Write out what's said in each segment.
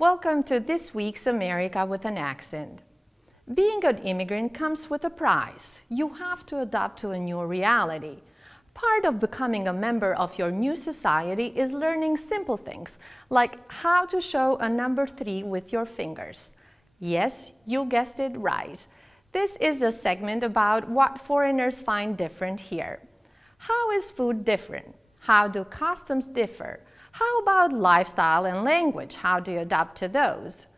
Welcome to this week's America with an Accent. Being an immigrant comes with a price. You have to adapt to a new reality. Part of becoming a member of your new society is learning simple things, like how to show a number 3 with your fingers. Yes, you guessed it right. This is a segment about what foreigners find different here. How is food different? How do customs differ? How about lifestyle and language? How do you adapt to those?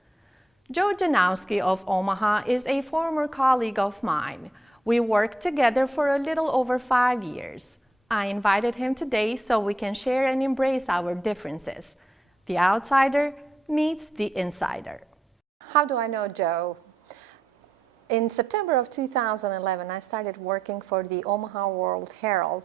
Joe Janowski of Omaha is a former colleague of mine. We worked together for a little over 5 years. I invited him today so we can share and embrace our differences. The outsider meets the insider. How do I know Joe? In September of 2011, I started working for the Omaha World Herald.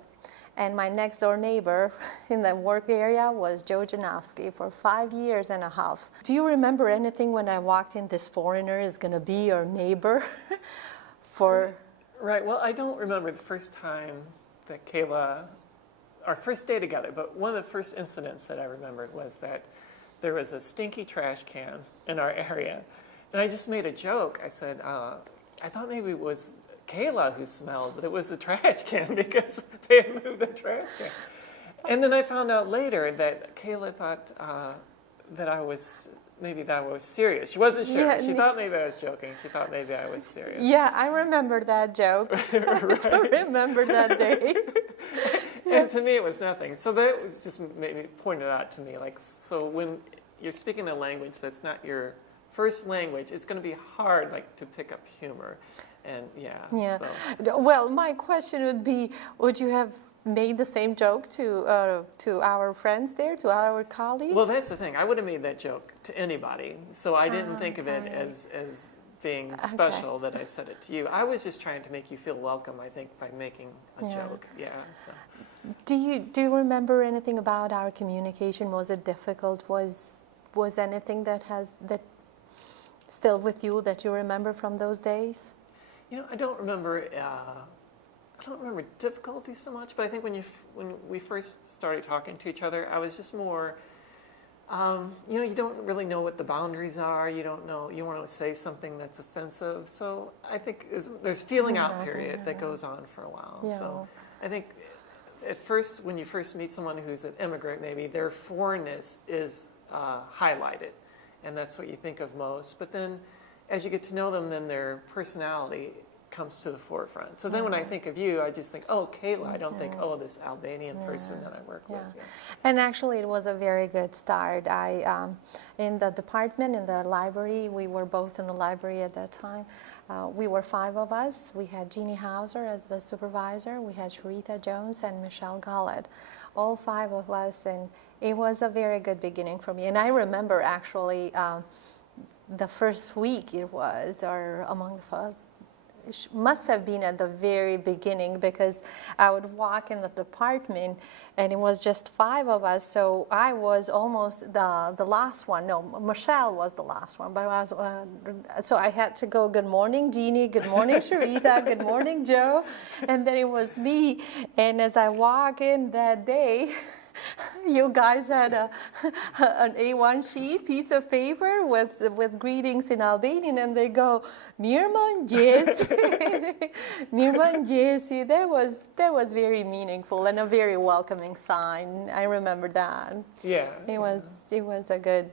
And my next door neighbor in the work area was Joe Janowski for 5 years and a half. Do you remember anything when I walked in, this foreigner is going to be your neighbor? Right, well, I don't remember the first time that Kayla, our first day together, but one of the first incidents that I remembered was that there was a stinky trash can in our area. And I just made a joke. I said, I thought maybe it was Kayla who smelled, but it was the trash can because they had moved the trash can. And then I found out later that Kayla thought that I was serious. She wasn't sure. Yeah, she thought maybe I was joking. She thought maybe I was serious. Yeah, I remember that joke. Right. I remember that day. And to me, it was nothing. So that was just maybe pointed out to me. Like, so when you're speaking a language that's not your first language, it's going to be hard, like, to pick up humor. And yeah. So. Well, my question would be, would you have made the same joke to our friends there, to our colleagues? Well, that's the thing. I would have made that joke to anybody. So I didn't think of it as being special that I said it to you. I was just trying to make you feel welcome, I think, by making a joke. Yeah. So. Do you remember anything about our communication? Was it difficult? Was anything that still with you that you remember from those days? You know, I don't remember difficulties so much, but I think when we first started talking to each other, I was just more, you don't really know what the boundaries are. You don't know, you want to say something that's offensive. So I think there's feeling out period that goes on for a while. Yeah. So I think at first, when you first meet someone who's an immigrant, maybe their foreignness is highlighted, and that's what you think of most. But then as you get to know them, then their personality comes to the forefront. So then when I think of you, I just think, oh, Kayla. I don't think, oh, this Albanian person that I work with. Yeah. And actually, it was a very good start. In the department, in the library, we were both in the library at that time. We were 5 of us. We had Jeannie Hauser as the supervisor. We had Sharita Jones and Michelle Gollett. All 5 of us, and it was a very good beginning for me. And I remember actually the first week it was, or among the must have been at the very beginning, because I would walk in the department and it was just 5 of us, so I was almost the last one. No, Michelle was the last one, but I was, so I had to go, good morning Jeannie, good morning Sharita, good morning Joe, and then it was me. And as I walk in that day, you guys had an A1 sheet, piece of paper with greetings in Albanian, and they go, Mirman Jesi. Mirman Jesi. That was very meaningful and a very welcoming sign. I remember that. Yeah. It was a good,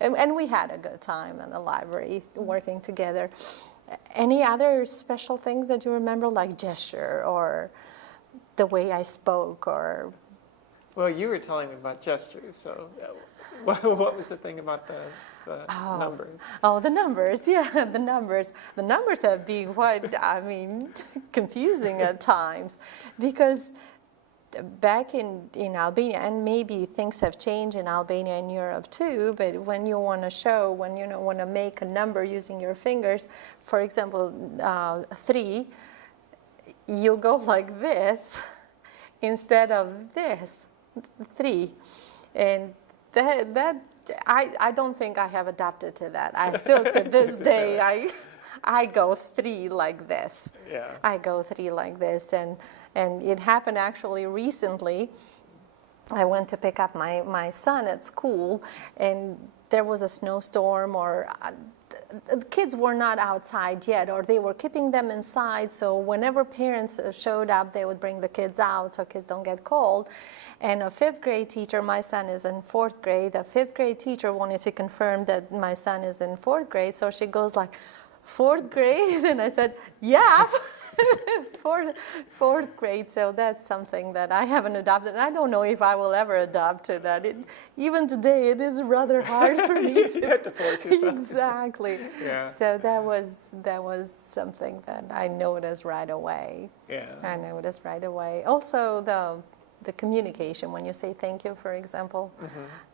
and we had a good time in the library working together. Any other special things that you remember, like gesture or the way I spoke, or? Well, you were telling me about gestures, so what was the thing about the numbers? Oh, the numbers, yeah, the numbers. The numbers have been quite, confusing at times, because back in Albania, and maybe things have changed in Albania and Europe too, but when you want to show, when you want to make a number using your fingers, for example, 3, you go like this instead of this. 3, and that I don't think I have adapted to that. I still to this day I go 3 like this. Yeah. I go 3 like this, and it happened actually recently. I went to pick up my son at school, and there was a snowstorm, or the kids were not outside yet, or they were keeping them inside. So whenever parents showed up, they would bring the kids out so kids don't get cold. And a fifth grade teacher, my son is in fourth grade, a fifth grade teacher wanted to confirm that my son is in fourth grade. So she goes like, fourth grade? And I said, yeah. fourth grade, so that's something that I haven't adopted, and I don't know if I will ever adopt to that. Even today, it is rather hard for me to. You have to force yourself. Exactly. Yeah. So that was something that I noticed right away. Yeah. I noticed right away. Also, the communication, when you say thank you, for example,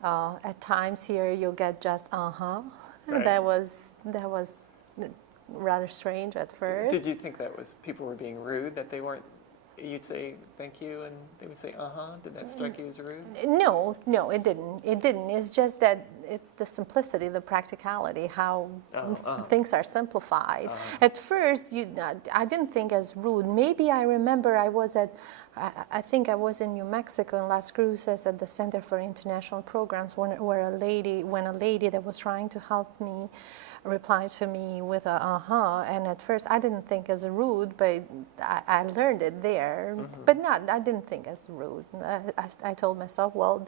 at times here you'll get just Right. That was rather strange at first. Did you think that was people were being rude, that they weren't, you'd say thank you and they would say Did that strike you as rude? No, it didn't. It's just that it's the simplicity, the practicality, how things are simplified. At first, I didn't think as rude. Maybe I remember I think I was in New Mexico in Las Cruces at the Center for International Programs when a lady that was trying to help me replied to me with and at first I didn't think as rude, but I learned it there. But I didn't think as rude. I told myself, well,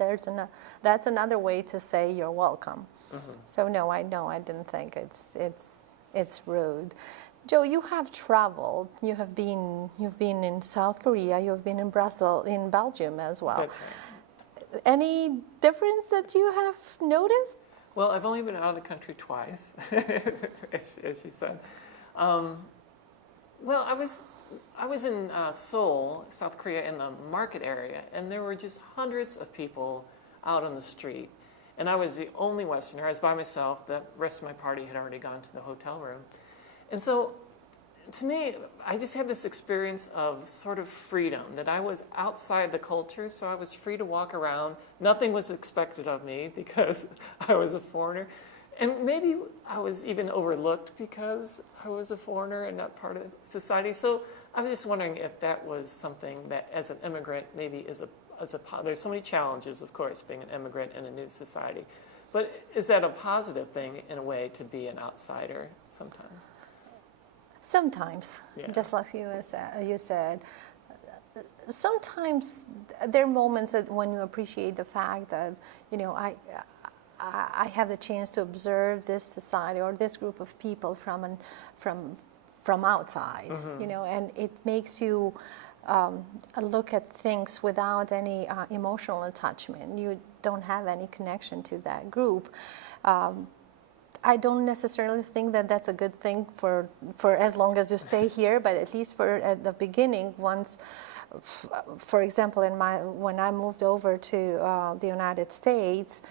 that's another way to say you're welcome. So no, I didn't think it's rude. Joe, you have traveled. You've been in South Korea. You've been in Brussels, in Belgium as well. That's right. Any difference that you have noticed? Well, I've only been out of the country twice, as you said. Well, I was in Seoul, South Korea, in the market area, and there were just hundreds of people out on the street. And I was the only Westerner. I was by myself. The rest of my party had already gone to the hotel room. And so, to me, I just had this experience of sort of freedom, that I was outside the culture, so I was free to walk around. Nothing was expected of me because I was a foreigner. And maybe I was even overlooked because I was a foreigner and not part of society. So I was just wondering if that was something that, as an immigrant, maybe there's so many challenges, of course, being an immigrant in a new society. But is that a positive thing, in a way, to be an outsider sometimes? Sometimes, Yeah. just like you said, sometimes there are moments when you appreciate the fact that, I have the chance to observe this society or this group of people from outside, and it makes you look at things without any emotional attachment. You don't have any connection to that group. I don't necessarily think that that's a good thing for as long as you stay here, but at least at the beginning, once, for example, when I moved over to the United States,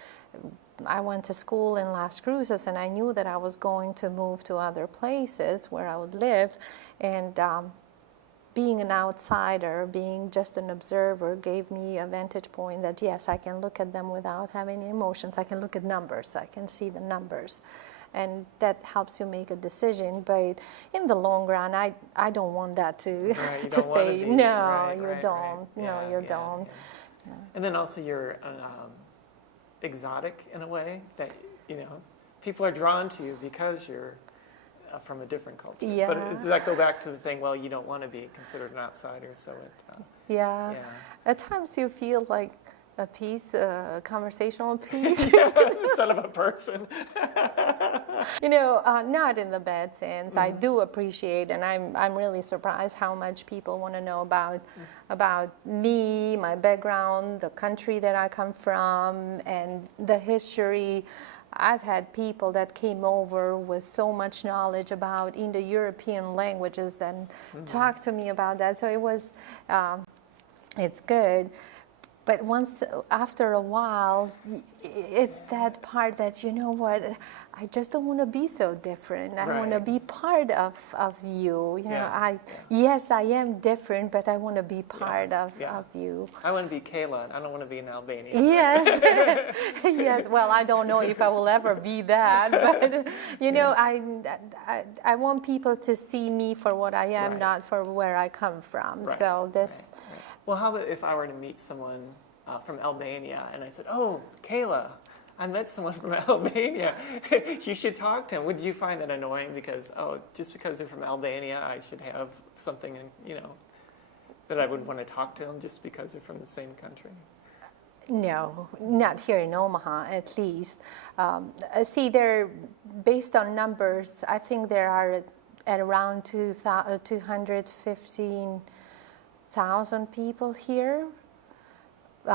I went to school in Las Cruces, and I knew that I was going to move to other places where I would live, and being an outsider, being just an observer, gave me a vantage point that, yes, I can look at them without having emotions. I can look at numbers. I can see the numbers. And that helps you make a decision. But in the long run, I don't want that to, to stay. No, you don't. No, you don't. Yeah. And then also you're exotic in a way that, people are drawn to you because you're from a different culture. Yeah. But does that go back to the thing, well, you don't want to be considered an outsider, so yeah. At times you feel like a piece, a conversational piece. Yeah, it's a son of a person. Not in the bad sense. I do appreciate, and I'm really surprised how much people want to know about me, my background, the country that I come from, and the history. I've had people that came over with so much knowledge about Indo-European languages and talked to me about that. So it was, it's good. But after a while, it's that part that, I just don't want to be so different. I want to be part of you. Yes, I am different, but I want to be part of you. I want to be Kayla, and I don't want to be an Albanian. Yes, yes. Well, I don't know if I will ever be that, but I want people to see me for what I am, not for where I come from. Right. So this. Well, how about if I were to meet someone from Albania, and I said, "Oh, Kayla, I met someone from Albania. You should talk to him." Would you find that annoying because, just because they're from Albania, I should have something, that I would want to talk to them just because they're from the same country? No, not here in Omaha, at least. See, they're based on numbers. I think there are at around 215,000 people here,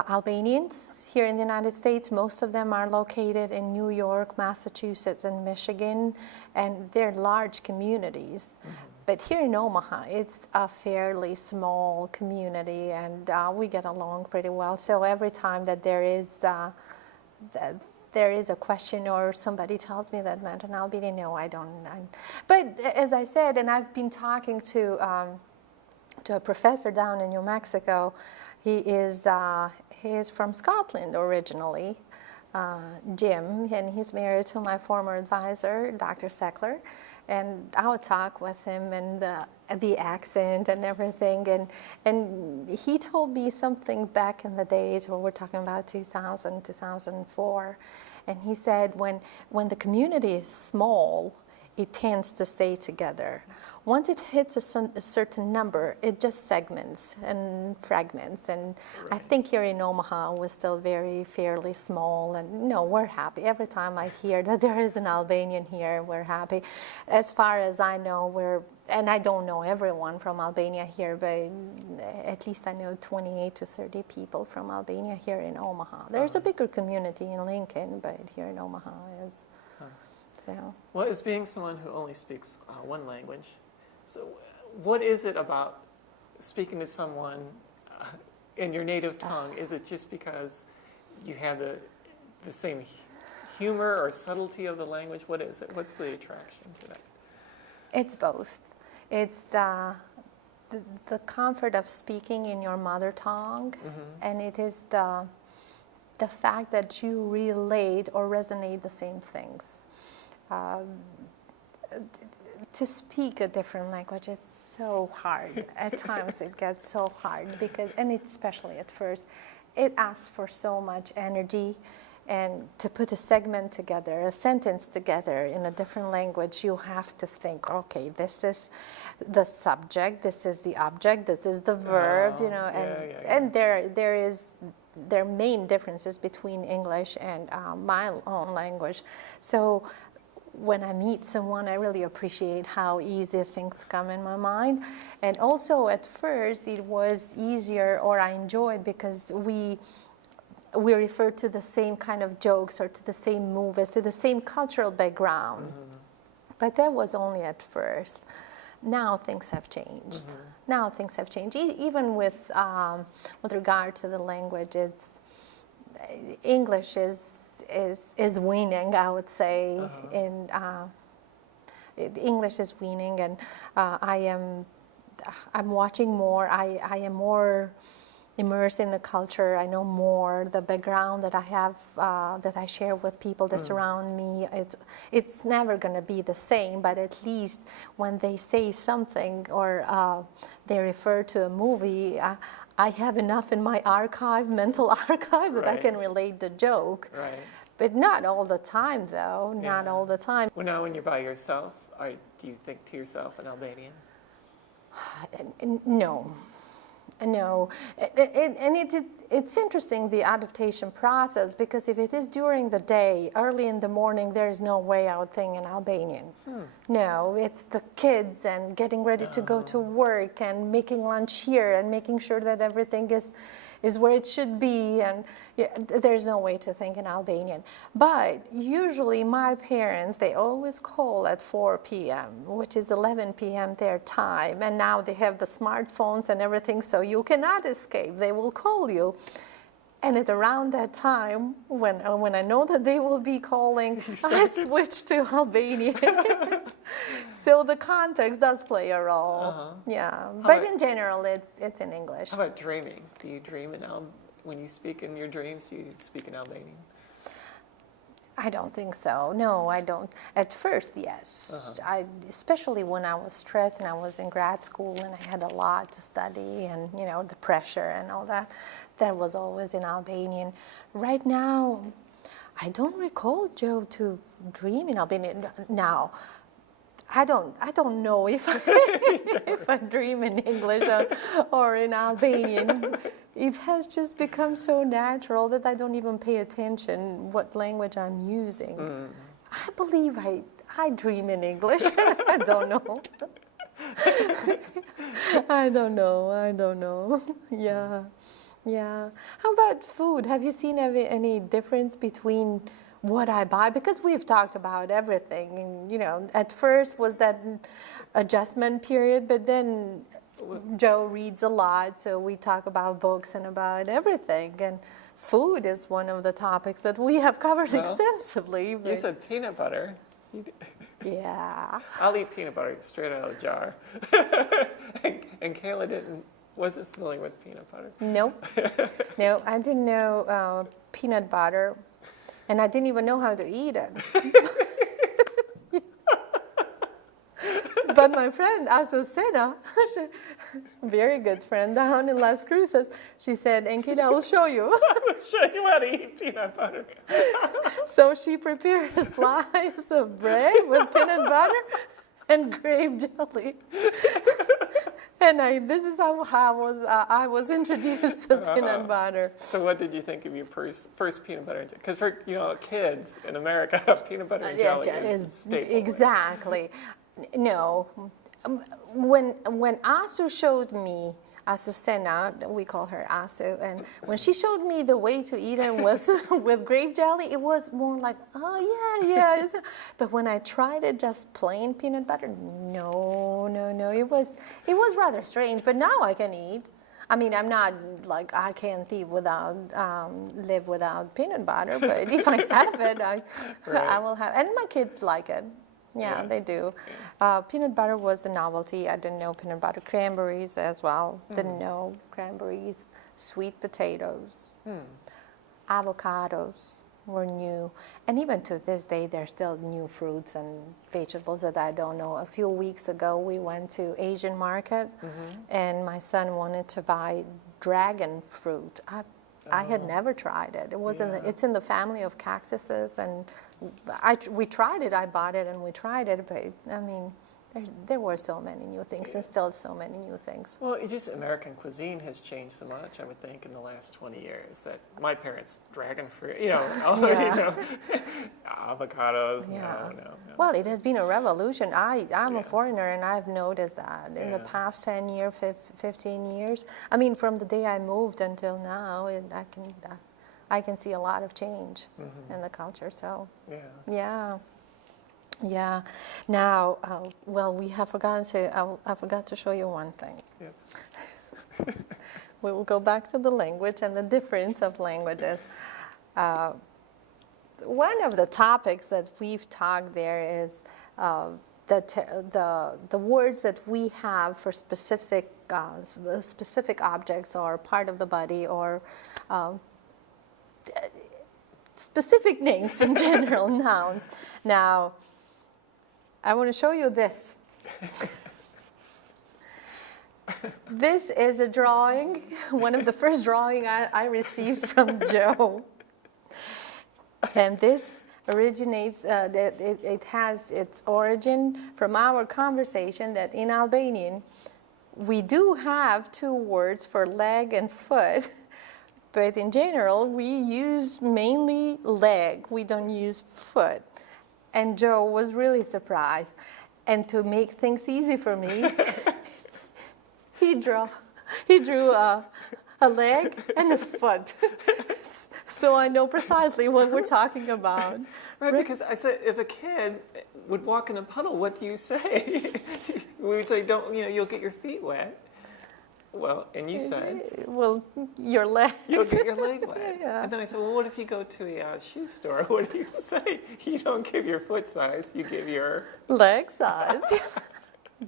Albanians here in the United States. Most of them are located in New York, Massachusetts, and Michigan, and they're large communities. Mm-hmm. But here in Omaha, it's a fairly small community, and we get along pretty well. So every time that there is a question or somebody tells me that meant an Albanian, no, I don't. But as I said, and I've been talking to a professor down in New Mexico. He is from Scotland originally, Jim, and he's married to my former advisor, Dr. Seckler. And I would talk with him and the accent and everything. And he told me something back in the days, where we're talking about 2000, 2004. And he said when the community is small, it tends to stay together. Once it hits a certain number, it just segments and fragments. And right. I think here in Omaha, we're still fairly small. And no, we're happy. Every time I hear that there is an Albanian here, we're happy. As far as I know, and I don't know everyone from Albania here, but at least I know 28 to 30 people from Albania here in Omaha. There's a bigger community in Lincoln, but here in Omaha is. So. Well, as being someone who only speaks one language, so what is it about speaking to someone in your native tongue? Is it just because you have the same humor or subtlety of the language? What is it? What's the attraction to that? It's both. It's the comfort of speaking in your mother tongue, mm-hmm. and it is the fact that you relate or resonate the same things. To speak a different language is so hard. At times it gets so hard and especially at first, it asks for so much energy. And to put a segment together, a sentence together in a different language, you have to think, okay, this is the subject, this is the object, this is the verb, and there are main differences between English and my own language. So when I meet someone, I really appreciate how easy things come in my mind. And also at first it was easier, or I enjoyed, because we refer to the same kind of jokes or to the same movies, to the same cultural background. Mm-hmm. But that was only at first. Now things have changed. Mm-hmm. Now things have changed. Even with regard to the language, English is winning, I would say. Uh-huh. English is winning, and I'm watching more. I am more immersed in the culture. I know more. The background that I have, that I share with people that surround me, it's never going to be the same. But at least when they say something or they refer to a movie, I have enough in my mental archive, that I can relate the joke. Right. But not all the time, though. Not all the time. Well, now when you're by yourself, do you think to yourself in Albanian? No. And it's interesting, the adaptation process, because if it is during the day, early in the morning, there is no way I would think in Albanian. No, it's the kids and getting ready to go to work and making lunch here and making sure that everything is where it should be, and there's no way to think in Albanian. But usually my parents, they always call at 4 p.m., which is 11 p.m. their time, and now they have the smartphones and everything, so you cannot escape. They will call you. And at around that time, when I know that they will be calling, I switch to Albanian. So the context does play a role. But in general, it's in English. How about dreaming? Do you dream when you speak in your dreams? Do you speak in Albanian? I don't think so. No, I don't. At first, yes. Especially when I was stressed and I was in grad school and I had a lot to study and, you know, the pressure and all that. That was always in Albanian. Right now, I don't recall, Joe, to dream in Albanian. Now, I don't know if if I dream in English or in Albanian. It has just become so natural that I don't even pay attention what language I'm using. I believe I dream in English. I don't know. I don't know. Yeah. Yeah. How about food? Have you seen any difference between what I buy? Because we've talked about everything. And, you know, at first was that adjustment period, but then Joe reads a lot, so we talk about books and about everything. And food is one of the topics that we have covered extensively. You said peanut butter. Yeah. I'll eat peanut butter straight out of the jar. and Kayla wasn't filling with peanut butter. Nope. No, I didn't know peanut butter, and I didn't even know how to eat it. But my friend Azucena, very good friend down in Las Cruces, she said, Enkita, I will show you. I will show you how to eat peanut butter. So she prepared a slice of bread with peanut butter and grape jelly. And this is how I was introduced to peanut butter. So what did you think of your first peanut butter? Because for kids in America, peanut butter and jelly is staple. Exactly. No, when Asu showed me, Azucena, we call her Asu, and when she showed me the way to eat it with grape jelly, it was more like, oh yeah. But when I tried it just plain peanut butter, no, it was rather strange. But now I can eat. I mean, I'm not like I can't live without peanut butter, but if I have it, I will have. And my kids like it. Yeah, they do. Peanut butter was a novelty. I didn't know peanut butter. Cranberries as well. Didn't know cranberries. Sweet potatoes. Avocados were new. And even to this day, there's still new fruits and vegetables that I don't know. A few weeks ago, we went to Asian market, and my son wanted to buy dragon fruit. I had never tried it. It was it's in the family of cactuses, and we tried it. I bought it and we tried it, but I mean, there were so many new things, and still so many new things. Well, American cuisine has changed so much, I would think, in the last 20 years. That my parents, dragon fruit, avocados. No. Well, it has been a revolution. I'm a foreigner, and I've noticed that in the past 10 years, 15 years. I mean, from the day I moved until now, I can see a lot of change in the culture. So, yeah. Now, we have forgotten to. I forgot to show you one thing. Yes. We will go back to the language and the difference of languages. One of the topics that we've talked there is the words that we have for specific objects or part of the body or specific names in general, nouns. Now, I want to show you this. This is a drawing, one of the first drawing I received from Joe. And this originates, it has its origin from our conversation that in Albanian, we do have two words for leg and foot, but in general, we use mainly leg. We don't use foot. And Joe was really surprised. And to make things easy for me, he drew a leg and a foot. So I know precisely what we're talking about. Right, because I said, if a kid would walk in a puddle, what do you say? We would say, you'll get your feet wet. Well, and you said... Well, your leg. You'll get your leg wet. Yeah. And then I said, well, what if you go to a shoe store? What do you say? You don't give your foot size, you give your... Leg size.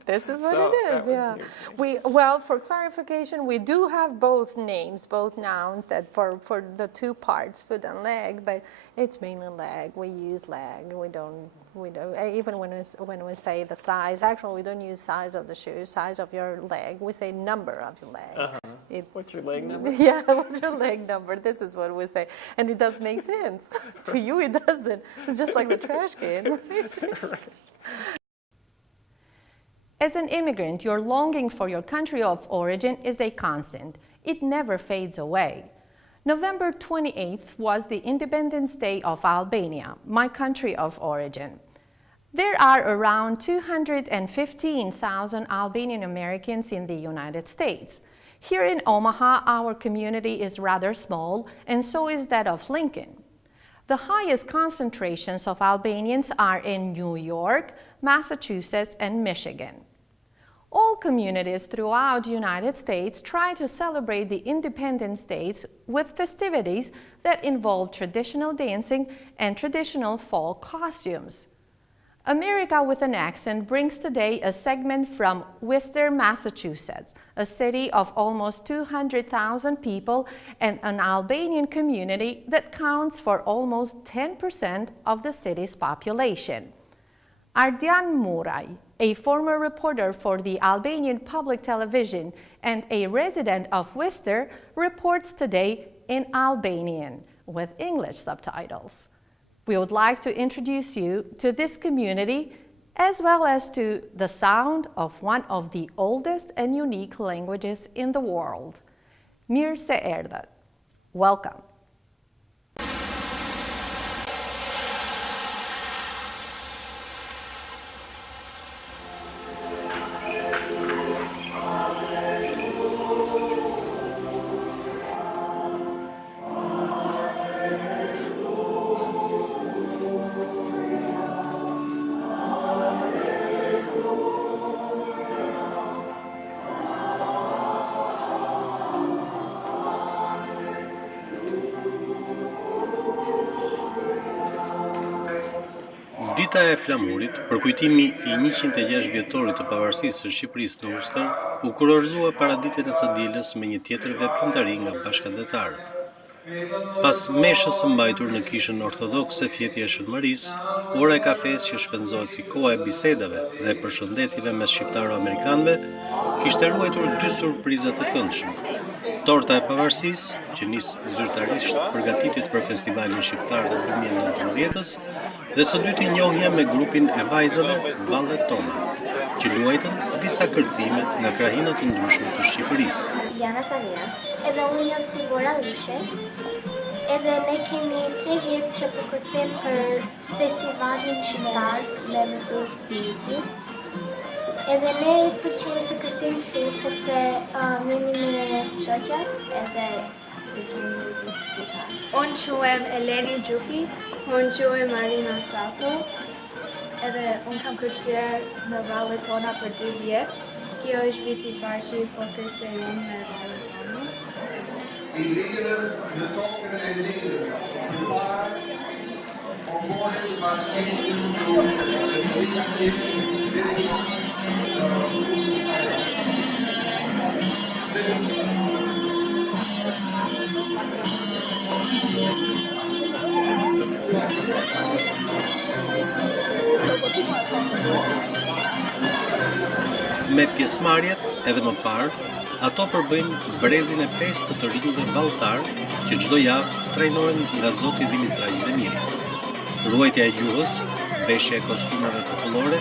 This is what So it that is, was yeah. Well, for clarification, we do have both names, both nouns that for the two parts, foot and leg, but it's mainly leg. We use leg. We don't even when we say the size, actually we don't use size of the shoe, size of your leg. We say number of your leg. What's your leg number? Yeah, what's your leg number? This is what we say. And it does make sense. To you, it doesn't. It's just like the trash can. Right. As an immigrant, your longing for your country of origin is a constant. It never fades away. November 28th was the Independence Day of Albania, my country of origin. There are around 215,000 Albanian Americans in the United States. Here in Omaha, our community is rather small, and so is that of Lincoln. The highest concentrations of Albanians are in New York, Massachusetts, and Michigan. All communities throughout the United States try to celebrate the Independence Days with festivities that involve traditional dancing and traditional fall costumes. America with an Accent brings today a segment from Worcester, Massachusetts, a city of almost 200,000 people and an Albanian community that counts for almost 10% of the city's population. Ardian Muraj, a former reporter for the Albanian Public Television and a resident of Worcester, reports today in Albanian with English subtitles. We would like to introduce you to this community as well as to the sound of one of the oldest and unique languages in the world. Mirë se erdhët. Welcome. Dita e flamurit, për kujtimi i 106 vjetorit të pavarësisë së Shqipërisë në Ulster, u kurorëzua paraditjen e së dielës me një tjetër veprimtari nga bashkëdhetarët. Pas meshës së mbajtur në kishën ortodokse Fjeti e Shënmërisë, ora e kafes që shpenzohet si koha e bisedave dhe përshëndetjeve mes shqiptaro-amerikanëve, kishte ruajtur dy surpriza të këndshme. Torta e pavarësisë, që nis zyrtarisht përgatitjet për festivalin shqiptar të 2019-s, dhe së dyti njohja me grupin e vajzave Vallet Tona, që luajtën disa kërcime nga krahinat të ndryshme të Shqipërisë. Jana Tania, edhe unë jam si Bora Lushe, edhe ne kemi 3 vjetë që përkërcim për festivalin shqiptar me mësues Dimitri. Edhe ne pëlqejmë të kërcim këtu sepse jemi me shoqat edhe pëlqejmë muzikë shqiptare. Unë quhem Eleni Gjupi, unë quhem Marina Sako, edhe unë kam kërcer në Vallet Tona për 2 vjetë. Kjo është viti i parë që po kërcej unë me Vallet Tona. I lirën në tokën e lirën, përpara pomorit pas institucionit dhe Me pjesëmarrjet edhe më parë, ato përbëjnë brezin e 5 të rinjve valltar që çdo javë trajnohen nga zoti Dimitraj Demiri. Ruajtja e gjuhës, veshja e kostumeve popullore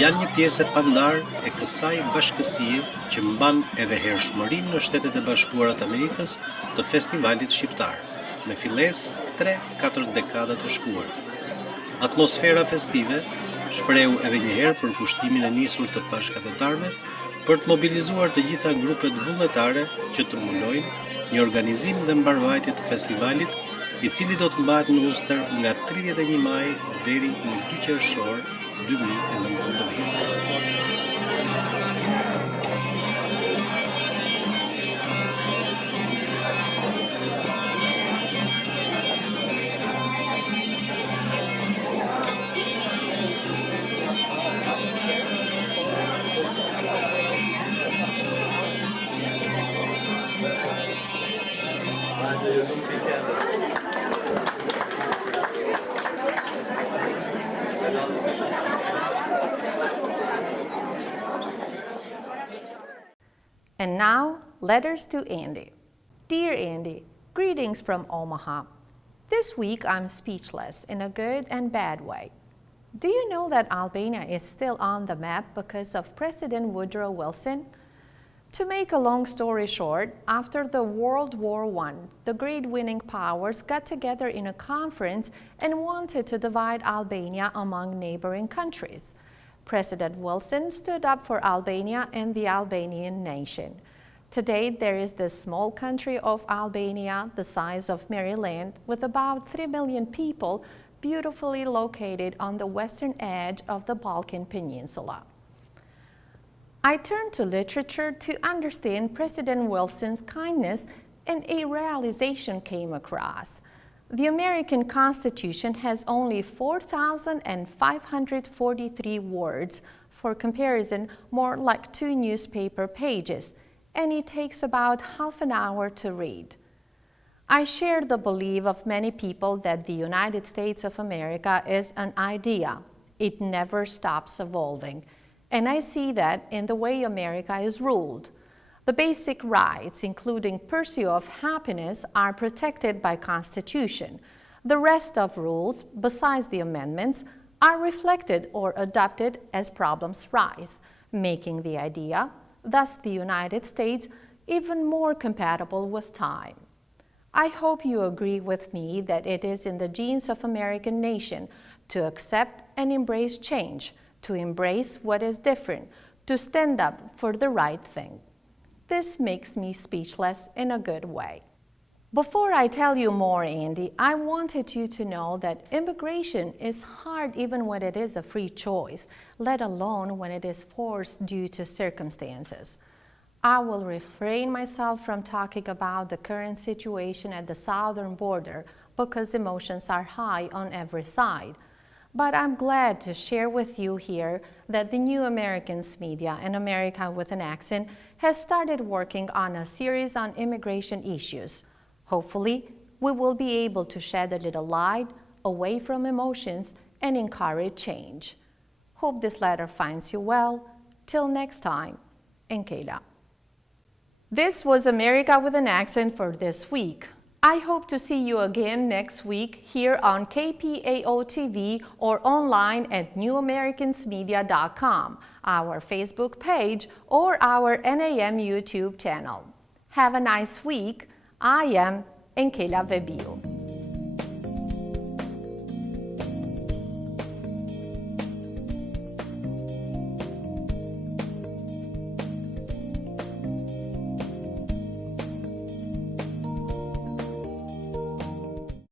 janë një pjesë e pandar e kësaj bashkësie që mban edhe hershmërinë në Shtetet e Bashkuara të Amerikës të festivalit shqiptar, me fillesë 3-4 dekada të shkuara. Atmosfera festive shprehu edhe një herë për kushtimin e nisur të bashkëdhetarëve për të mobilizuar të gjitha grupet vullnetare që të mbulojnë një organizim dhe mbarvajtje të festivalit, i cili do të mbahet në Ulster nga 31 maj deri në 2 qershor 2019. And now, letters to Andy. Dear Andy, greetings from Omaha. This week I'm speechless in a good and bad way. Do you know that Albania is still on the map because of President Woodrow Wilson? To make a long story short, after the World War I, the great winning powers got together in a conference and wanted to divide Albania among neighboring countries. President Wilson stood up for Albania and the Albanian nation. Today, there is this small country of Albania, the size of Maryland, with about 3 million people, beautifully located on the western edge of the Balkan Peninsula. I turned to literature to understand President Wilson's kindness, and a realization came across. The American Constitution has only 4,543 words, for comparison, more like 2 newspaper pages, and it takes about half an hour to read. I share the belief of many people that the United States of America is an idea. It never stops evolving. And I see that in the way America is ruled. The basic rights, including pursuit of happiness, are protected by Constitution. The rest of rules, besides the amendments, are reflected or adopted as problems rise, making the idea, thus the United States, even more compatible with time. I hope you agree with me that it is in the genes of American nation to accept and embrace change, to embrace what is different, to stand up for the right thing. This makes me speechless in a good way. Before I tell you more, Andy, I wanted you to know that immigration is hard even when it is a free choice, let alone when it is forced due to circumstances. I will refrain myself from talking about the current situation at the southern border because emotions are high on every side. But I'm glad to share with you here that the New Americans Media and America with an Accent has started working on a series on immigration issues. Hopefully, we will be able to shed a little light away from emotions and encourage change. Hope this letter finds you well. Till next time, Enkela. This was America with an Accent for this week. I hope to see you again next week here on KPAO TV or online at newamericansmedia.com, our Facebook page, or our NAM YouTube channel. Have a nice week. I am Enkela Vebio.